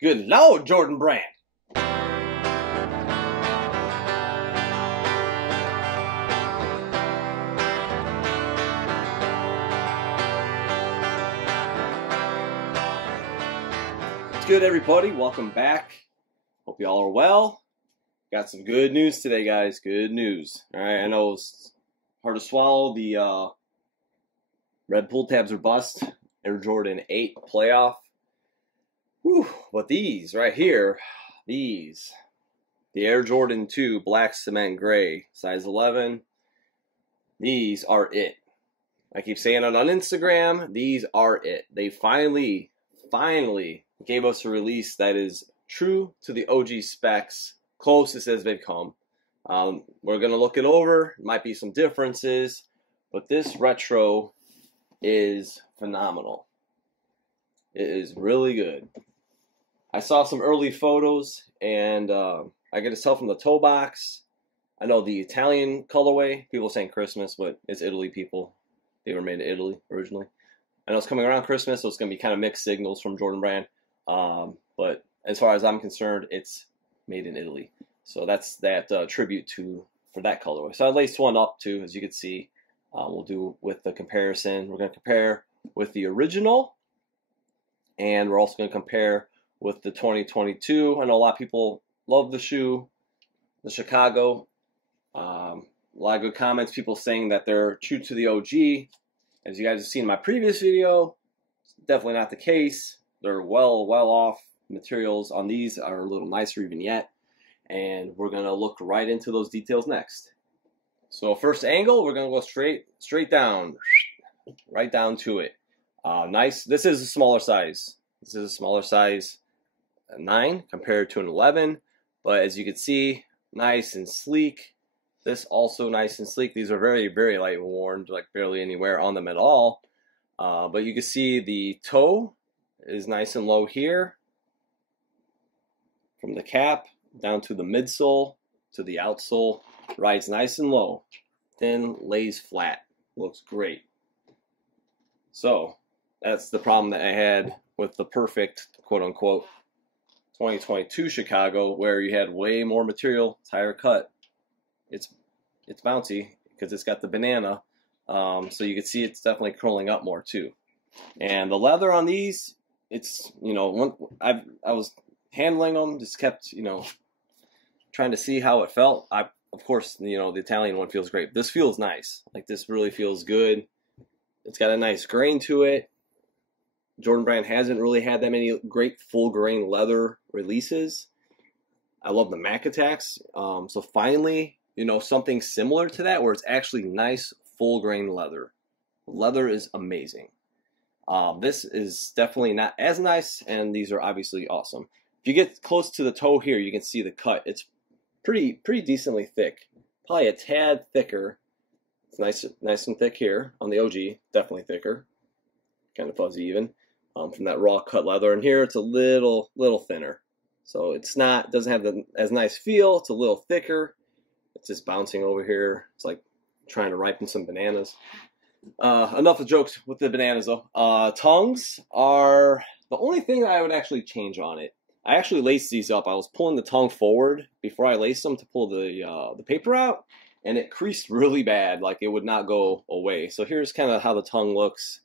Good Lord, Jordan Brand. What's good, everybody? Welcome back. Hope you all are well. Got some good news today, guys. Good news. All right, I know it's hard to swallow. The red pull tabs are bust. Air Jordan 8 playoff. Whew. But these right here, the Air Jordan 2 black cement gray, size 11, these are it. I keep saying it on Instagram, these are it. They finally gave us a release that is true to the OG specs, closest as they've come. We're going to look it over. Might be some differences, but this retro is phenomenal. It is really good. I saw some early photos, and I get to tell from the toe box. I know the Italian colorway. People saying Christmas, but it's Italy, people. They were made in Italy originally. I know it's coming around Christmas, so it's going to be kind of mixed signals from Jordan Brand. But as far as I'm concerned, it's made in Italy. So that's that tribute for that colorway. So I laced one up too, as you can see. We'll do with the comparison. We're going to compare with the original, and we're also going to compare with the 2022. I know a lot of people love the shoe, the Chicago. A lot of good comments, people saying that they're true to the OG. As you guys have seen in my previous video, it's definitely not the case. They're well off. Materials on these are a little nicer even yet. And we're going to look right into those details next. So first angle, we're going to go straight down, right down to it. Nice. This is a smaller size. This is a smaller size, a 9 compared to an 11. But as you can see, nice and sleek. This also nice and sleek. These are very light worn, like barely any wear on them at all. But you can see the toe is nice and low here. From the cap down to the midsole to the outsole, rides nice and low. Then lays flat. Looks great. So that's the problem that I had with the perfect, quote unquote, 2022 Chicago, where you had way more material, it's higher cut. It's bouncy because it's got the banana, so you can see it's definitely curling up more too. And the leather on these, it's, you know, I was handling them, just kept, you know, trying to see how it felt. Of course, you know, the Italian one feels great. This feels nice. Like, this really feels good. It's got a nice grain to it. Jordan Brand hasn't really had that many great full grain leather releases. I love the Mac Attacks. So finally, you know, something similar to that where it's actually nice full grain leather. Leather is amazing. This is definitely not as nice, and these are obviously awesome. If you get close to the toe here, you can see the cut. It's pretty decently thick. Probably a tad thicker. It's nice and thick here on the OG. Definitely thicker. Kind of fuzzy even. From that raw cut leather. And here it's a little thinner. So it's not, doesn't have as nice feel. It's a little thicker. It's just bouncing over here. It's like trying to ripen some bananas. Enough of jokes with the bananas though. Tongues are the only thing that I would actually change on it. I actually laced these up. I was pulling the tongue forward before I laced them to pull the paper out, and it creased really bad. Like, it would not go away. So here's kind of how the tongue looks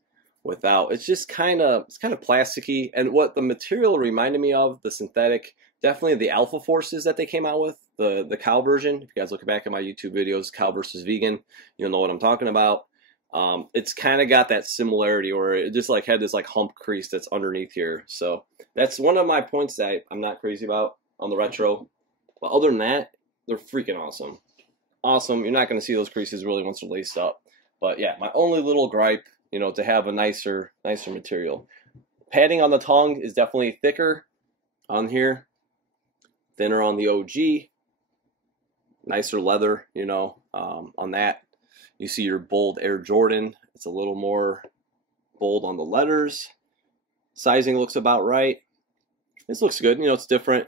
without. It's just kind of plasticky, and what the material reminded me of, the synthetic, definitely the Alpha Forces that they came out with, the cow version. If you guys look back at my YouTube videos, cow versus vegan, you'll know what I'm talking about. It's kind of got that similarity, or it just like had this like hump crease that's underneath here. So that's one of my points that I'm not crazy about on the retro. But other than that, they're freaking awesome. Awesome. You're not going to see those creases really once they're laced up. But yeah, my only little gripe, you know, to have a nicer material. Padding on the tongue is definitely thicker on here. Thinner on the OG. Nicer leather, you know, on that. You see your bold Air Jordan. It's a little more bold on the letters. Sizing looks about right. This looks good. You know, it's different.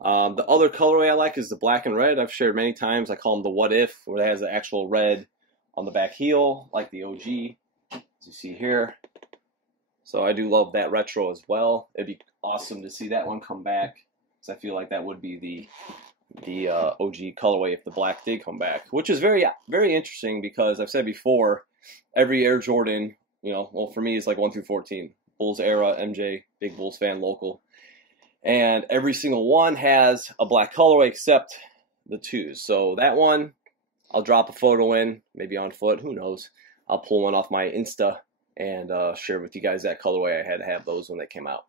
The other colorway I like is the black and red. I've shared many times. I call them the what if, where it has the actual red on the back heel, like the OG, as you see here. So I do love that retro as well. It'd be awesome to see that one come back, because I feel like that would be the OG colorway if the black did come back, which is very interesting, because I've said before, every Air Jordan, you know, well, for me it's like 1 through 14, Bulls era, MJ, big Bulls fan, local, and every single one has a black colorway except the 2s. So that one, I'll drop a photo in, maybe on foot, who knows. I'll pull one off my Insta and share with you guys that colorway. I had to have those when they came out.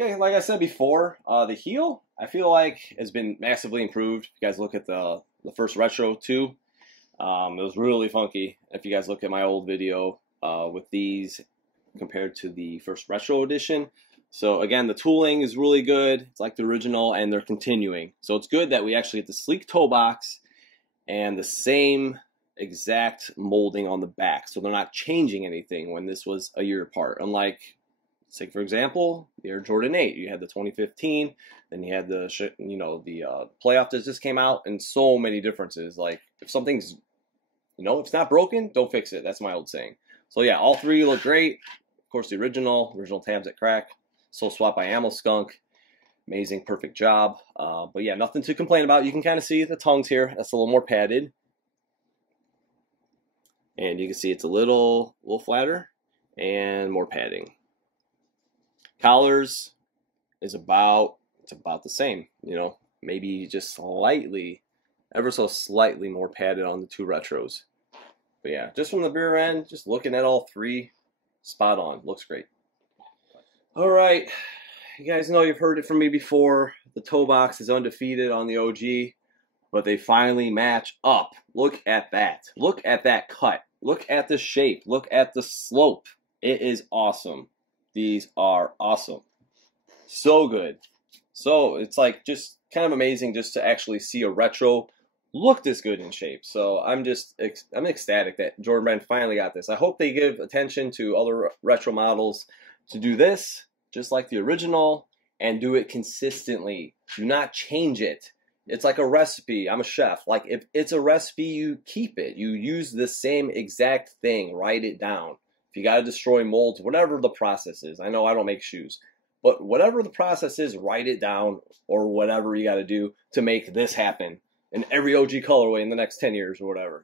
Okay, like I said before, the heel, I feel like, has been massively improved. If you guys look at the first retro too, it was really funky. If you guys look at my old video with these compared to the first retro edition. So again, the tooling is really good. It's like the original, and they're continuing. So it's good that we actually get the sleek toe box and the same exact molding on the back. So they're not changing anything when this was a year apart. Unlike, say for example, the Air Jordan 8. You had the 2015, then you had the playoff that just came out, and so many differences. Like, if something's, if it's not broken, don't fix it. That's my old saying. So yeah, all three look great. Of course, the original tabs that crack. Sole swap by Ammo Skunk. Amazing, perfect job. But yeah, nothing to complain about. You can kind of see the tongues here. That's a little more padded. And you can see it's a little flatter and more padding. Collars is about the same, maybe just slightly, ever so slightly more padded on the 2 retros. But yeah, just from the rear end, just looking at all 3, spot on. Looks great. All right, you guys know, you've heard it from me before. The toe box is undefeated on the OG, but they finally match up. Look at that. Look at that cut. Look at the shape. Look at the slope. It is awesome. These are awesome. So good. So it's like just kind of amazing just to actually see a retro look this good in shape. So I'm ecstatic that Jordan Brand finally got this. I hope they give attention to other retro models to do this just like the original, and do it consistently. Do not change it. It's like a recipe. I'm a chef. Like, if it's a recipe, you keep it. You use the same exact thing. Write it down. If you got to destroy molds, whatever the process is. I know I don't make shoes, but whatever the process is, write it down, or whatever you got to do to make this happen in every OG colorway in the next 10 years or whatever,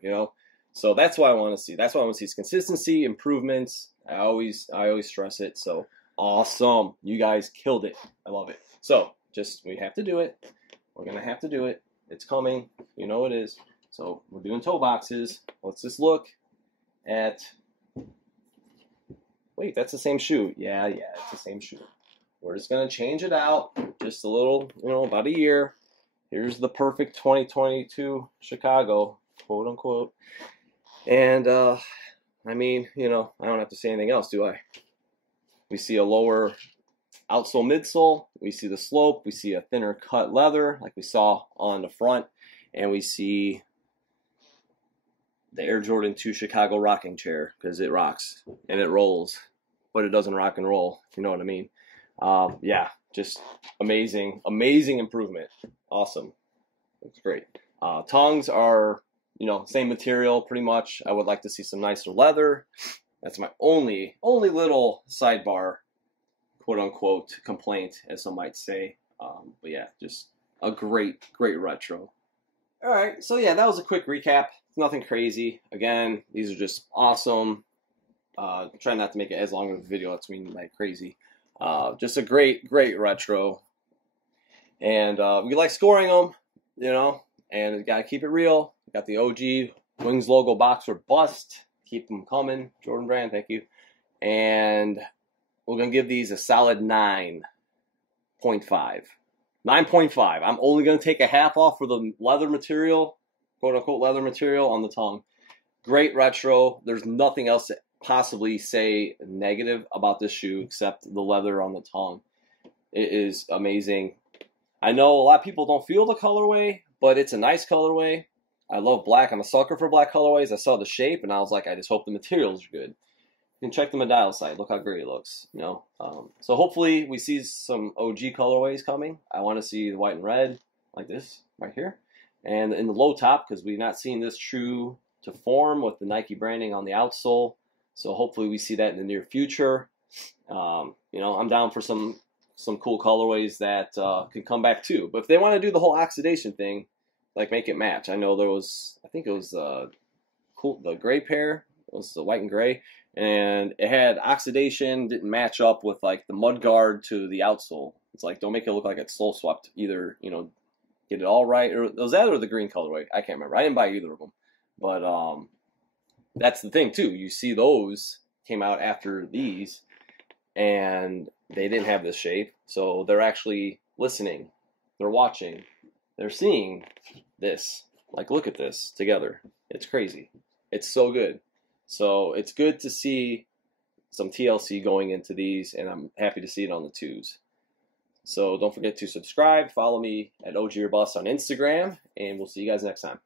So that's what I want to see. That's what I want to see, is consistency, improvements. I always stress it. So awesome. You guys killed it. I love it. So we have to do it. We're going to have to do it. It's coming. You know it is. So we're doing toe boxes. Let's just look at, wait, that's the same shoe. Yeah, it's the same shoe. We're just going to change it out just a little, about a year. Here's the perfect 2022 Chicago, quote unquote. And, I mean, I don't have to say anything else, do I? We see a lower outsole, midsole. We see the slope. We see a thinner cut leather like we saw on the front. And we see the Air Jordan 2 Chicago rocking chair, because it rocks and it rolls, but it doesn't rock and roll, if you know what I mean. Yeah, just amazing improvement. Awesome. Looks great. Tongues are, same material pretty much. I would like to see some nicer leather. That's my only little sidebar, quote unquote, complaint, as some might say. But yeah, just a great retro. All right, so yeah, that was a quick recap. Nothing crazy. Again, these are just awesome. Try not to make it as long of a video. That's mean like crazy. Just a great retro. And we like scoring them, and you gotta keep it real. We got the OG Wings logo boxer bust. Keep them coming. Jordan Brand, thank you. And we're going to give these a solid 9.5. 9.5. I'm only going to take a half off for the leather material, quote-unquote leather material on the tongue. Great retro. There's nothing else to possibly say negative about this shoe except the leather on the tongue. It is amazing. I know a lot of people don't feel the colorway, but it's a nice colorway. I love black. I'm a sucker for black colorways. I saw the shape, and I was like, I just hope the materials are good. You can check the Medile site. Look how great it looks. So hopefully we see some OG colorways coming. I want to see the white and red, like this, right here. And in the low top, because we've not seen this true to form with the Nike branding on the outsole. So hopefully we see that in the near future. You know, I'm down for some cool colorways that can come back too. But if they want to do the whole oxidation thing, like make it match. I know there was, I think it was cool, the gray pair. It was the white and gray, and it had oxidation, didn't match up with like the mud guard to the outsole. It's like, don't make it look like it's sole swept. Either, you know, get it all right, or was that or the green colorway? I can't remember. I didn't buy either of them, but that's the thing too. You see those came out after these, and they didn't have this shape, so they're actually listening, they're watching, they're seeing this. Like, look at this together. It's crazy. It's so good. So it's good to see some TLC going into these, and I'm happy to see it on the twos. So don't forget to subscribe, follow me at OG or Bust on Instagram, and we'll see you guys next time.